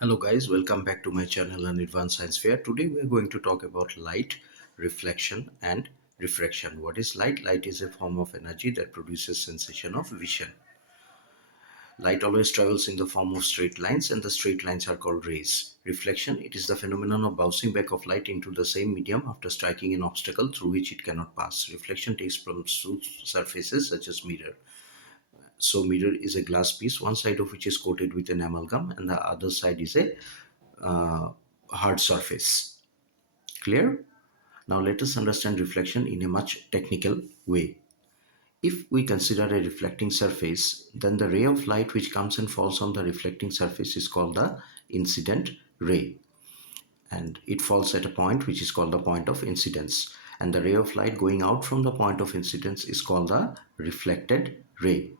Hello guys, welcome back to my channel Anirvan Science Fair. Today we are going to talk about light, reflection and refraction. What is light? Light is a form of energy that produces sensation of vision. Light always travels in the form of straight lines and the straight lines are called rays. Reflection, it is the phenomenon of bouncing back of light into the same medium after striking an obstacle through which it cannot pass. Reflection takes place from surfaces such as mirror. So mirror is a glass piece, one side of which is coated with an amalgam and the other side is a uh, hard surface. Clear? Now let us understand reflection in a much technical way. If we consider a reflecting surface, then the ray of light which comes and falls on the reflecting surface is called the incident ray, and it falls at a point which is called the point of incidence, and the ray of light going out from the point of incidence is called the reflected ray.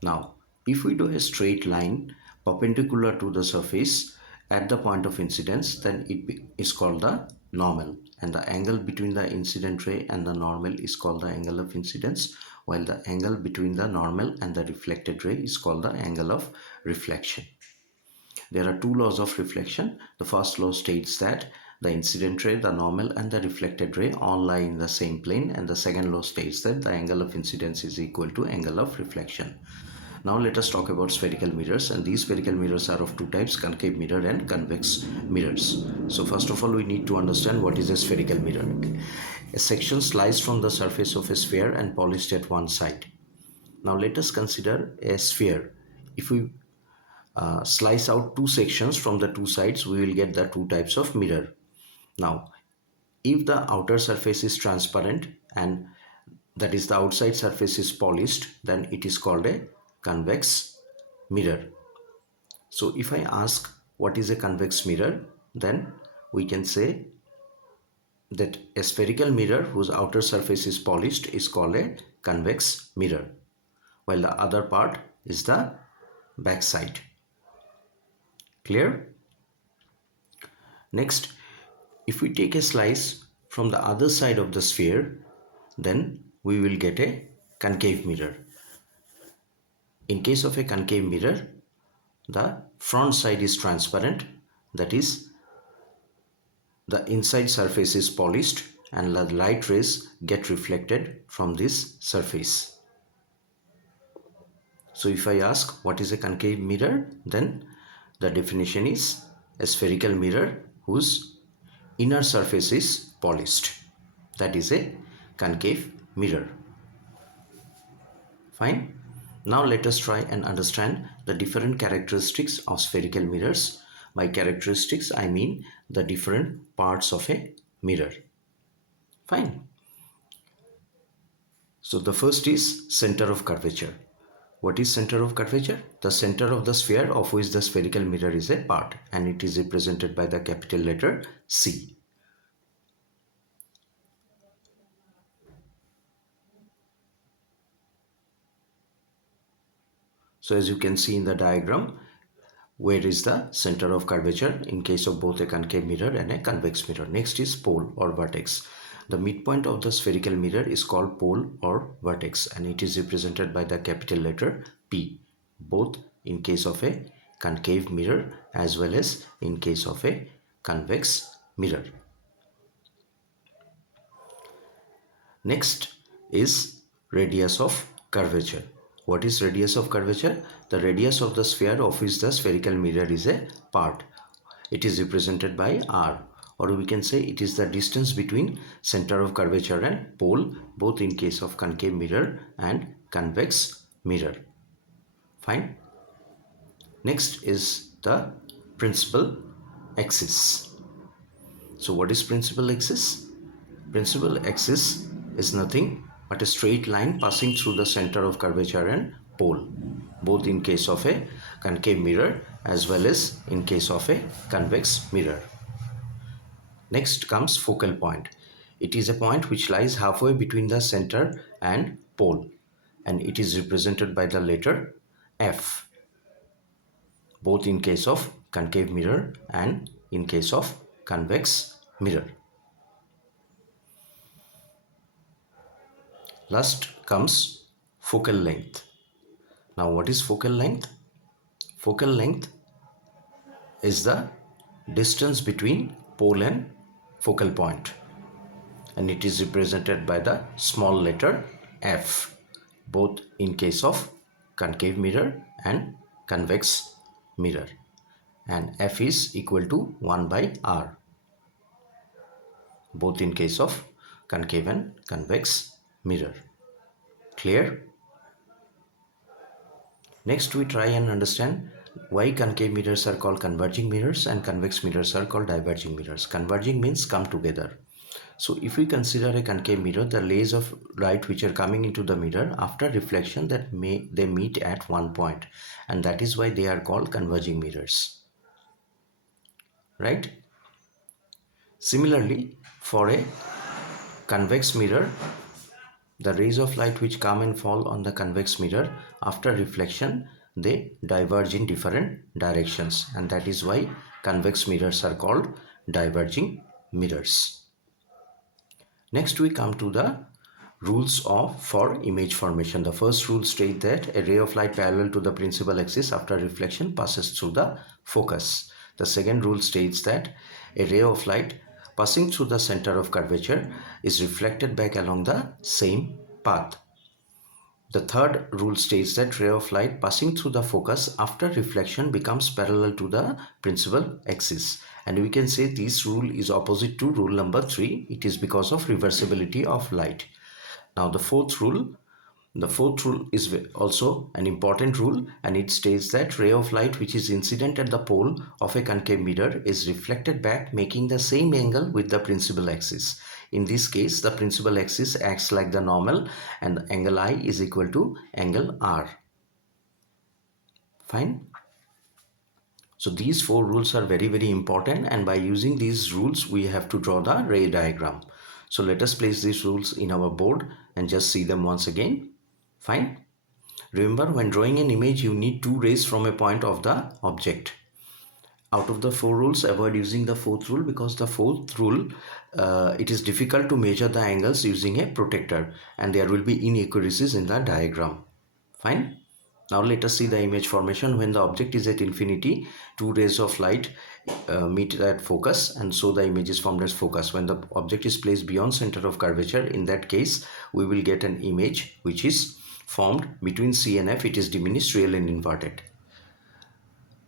Now, if we do a straight line perpendicular to the surface at the point of incidence, then it is called the normal, and the angle between the incident ray and the normal is called the angle of incidence, while the angle between the normal and the reflected ray is called the angle of reflection. There are two laws of reflection. The first law states that the incident ray, the normal and the reflected ray all lie in the same plane, and the second law states that the angle of incidence is equal to angle of reflection. Now let us talk about spherical mirrors, and these spherical mirrors are of two types, concave mirror and convex mirrors. So first of all, we need to understand what is a spherical mirror. A section sliced from the surface of a sphere and polished at one side. Now let us consider a sphere. If we slice out two sections from the two sides, we will get the two types of mirror. Now if the outer surface is transparent and that is the outside surface is polished, then it is called a convex mirror. So if I ask what is a convex mirror, then we can say that a spherical mirror whose outer surface is polished is called a convex mirror, while the other part is the back side. Clear? Next, if we take a slice from the other side of the sphere, then we will get a concave mirror. In case of a concave mirror, the front side is transparent, that is, the inside surface is polished and the light rays get reflected from this surface. So if I ask what is a concave mirror, then the definition is a spherical mirror whose inner surface is polished. That is a concave mirror. Fine. Now let us try and understand the different characteristics of spherical mirrors. By characteristics, I mean the different parts of a mirror. Fine. So the first is center of curvature. What is center of curvature? The center of the sphere of which the spherical mirror is a part, and it is represented by the capital letter C. So as you can see in the diagram, where is the center of curvature in case of both a concave mirror and a convex mirror. Next is pole or vertex. The midpoint of the spherical mirror is called pole or vertex, and it is represented by the capital letter P, both in case of a concave mirror as well as in case of a convex mirror. Next is radius of curvature. What is radius of curvature? The radius of the sphere of which the spherical mirror is a part. It is represented by R, or we can say it is the distance between center of curvature and pole, both in case of concave mirror and convex mirror. Fine. Next is the principal axis. So what is principal axis? Principal axis is nothing but a straight line passing through the center of curvature and pole, both in case of a concave mirror as well as in case of a convex mirror. Next comes focal point. It is a point which lies halfway between the center and pole, and it is represented by the letter F, both in case of concave mirror and in case of convex mirror. Last comes focal length. Now what is focal length? Focal length is the distance between pole and focal point, and it is represented by the small letter f, both in case of concave mirror and convex mirror, and f is equal to 1 by r, both in case of concave and convex mirror. Clear? Next, we try and understand why concave mirrors are called converging mirrors and convex mirrors are called diverging mirrors. Converging means come together. So if we consider a concave mirror, the rays of light which are coming into the mirror after reflection, they meet at one point, and that is why they are called converging mirrors. Right? Similarly, for a convex mirror, the rays of light which come and fall on the convex mirror after reflection, they diverge in different directions, and that is why convex mirrors are called diverging mirrors. Next, we come to the rules for image formation. The first rule states that a ray of light parallel to the principal axis after reflection passes through the focus. The second rule states that a ray of light passing through the center of curvature is reflected back along the same path. The third rule states that ray of light passing through the focus after reflection becomes parallel to the principal axis, and we can say this rule is opposite to rule number 3. It is because of reversibility of light. Now the fourth rule is also an important rule, and it states that ray of light which is incident at the pole of a concave mirror is reflected back making the same angle with the principal axis. In this case, the principal axis acts like the normal and the angle I is equal to angle R. Fine. So these four rules are very important, and by using these rules we have to draw the ray diagram. So let us place these rules in our board and just see them once again. Fine. Remember, when drawing an image you need two rays from a point of the object. Out of the four rules, avoid using the fourth rule, because the fourth rule it is difficult to measure the angles using a protector and there will be inaccuracies in the diagram. Fine. Now let us see the image formation. When the object is at infinity, two rays of light meet at focus, and so the image is formed as focus. When the object is placed beyond center of curvature, in that case we will get an image which is formed between C and F. It is diminished, real and inverted.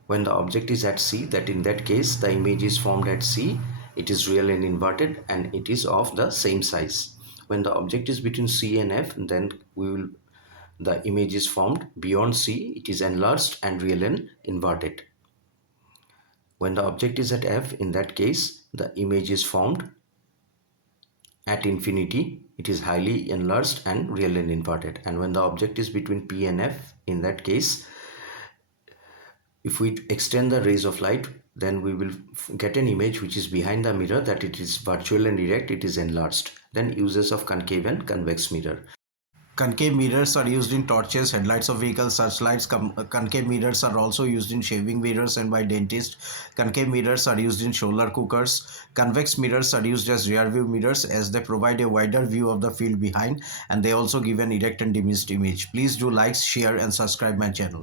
When the object is at C, in that case the image is formed at C, it is real and inverted, and it is of the same size. When the object is between C and F, then the image is formed beyond C, it is enlarged and real and inverted. When the object is at F, in that case the image is formed at infinity, it is highly enlarged and real and inverted. And when the object is between P and F, in that case, if we extend the rays of light, then we will get an image which is behind the mirror, that it is virtual and erect, it is enlarged. Then uses of concave and convex mirror. Concave mirrors are used in torches, headlights of vehicles, searchlights. Concave mirrors are also used in shaving mirrors and by dentists. Concave mirrors are used in solar cookers. Convex mirrors are used as rear view mirrors, as they provide a wider view of the field behind, and they also give an erect and diminished image. Please do like, share and subscribe my channel.